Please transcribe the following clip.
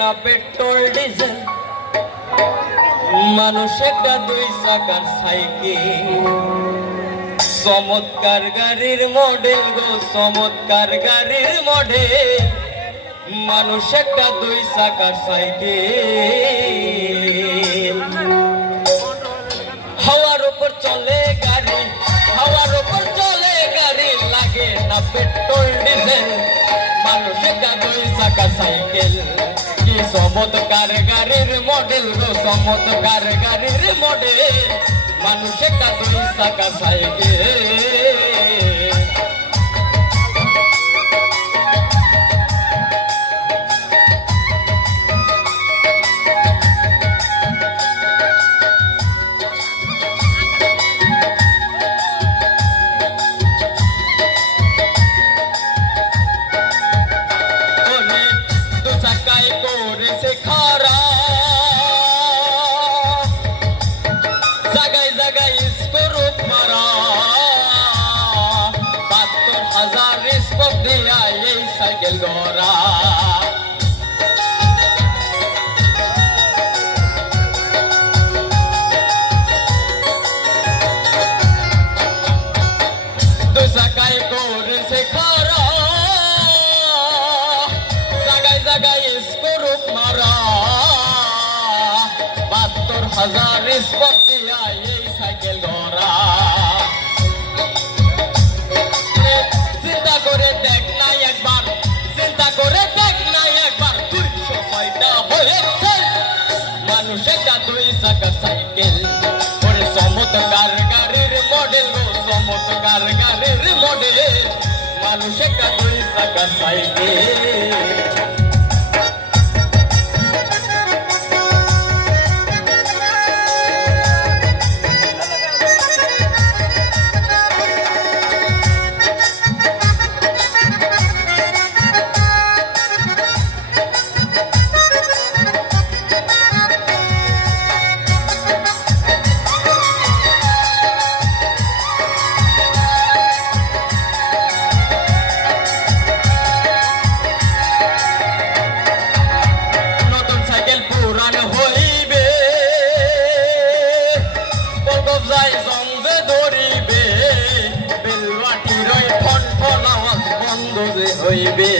না petrol diesel, মানুষ একটা 2 চাকার সাইকেল। চমৎকার গাড়ির মডেল গো, চমৎকার গাড়ির মডেল, মানুষ একটা 2 চাকার সাইকেল। হাওয়ার উপর চলে গাড়ি, হাওয়ার উপর চলে গাড়ি, লাগে না পেট্রোল ডিজেল, মানুষ একটা 2 চাকার সাইকেল। কি চমৎকার গাড়ির মডেল গো, চমৎকার গাড়ির মডেল, মানুষ একটা 2 চাকার সাইকেল। জাগায় জাগায় স্কোরুপ মারা, 72,000 স্পোক দিয়া এই সাইকেল গড়া। দু চাকায় করেছে খারা, জাগায় জাগায় স্কোরুপ মারা, 72,000 স্পোক দিয়া এই সাইকেল গড়া। চিন্তা করে দেখ না একবার, চিন্তা করে দেখ না একবার, 206টা হয়েছে মানুষ একটা 2 চাকার সাইকেল। ওরে চমৎকার গাড়ির মডেল গো, চমৎকার গাড়ির মডেল, মানুষ একটা 2 চাকার সাইকেল। হইবে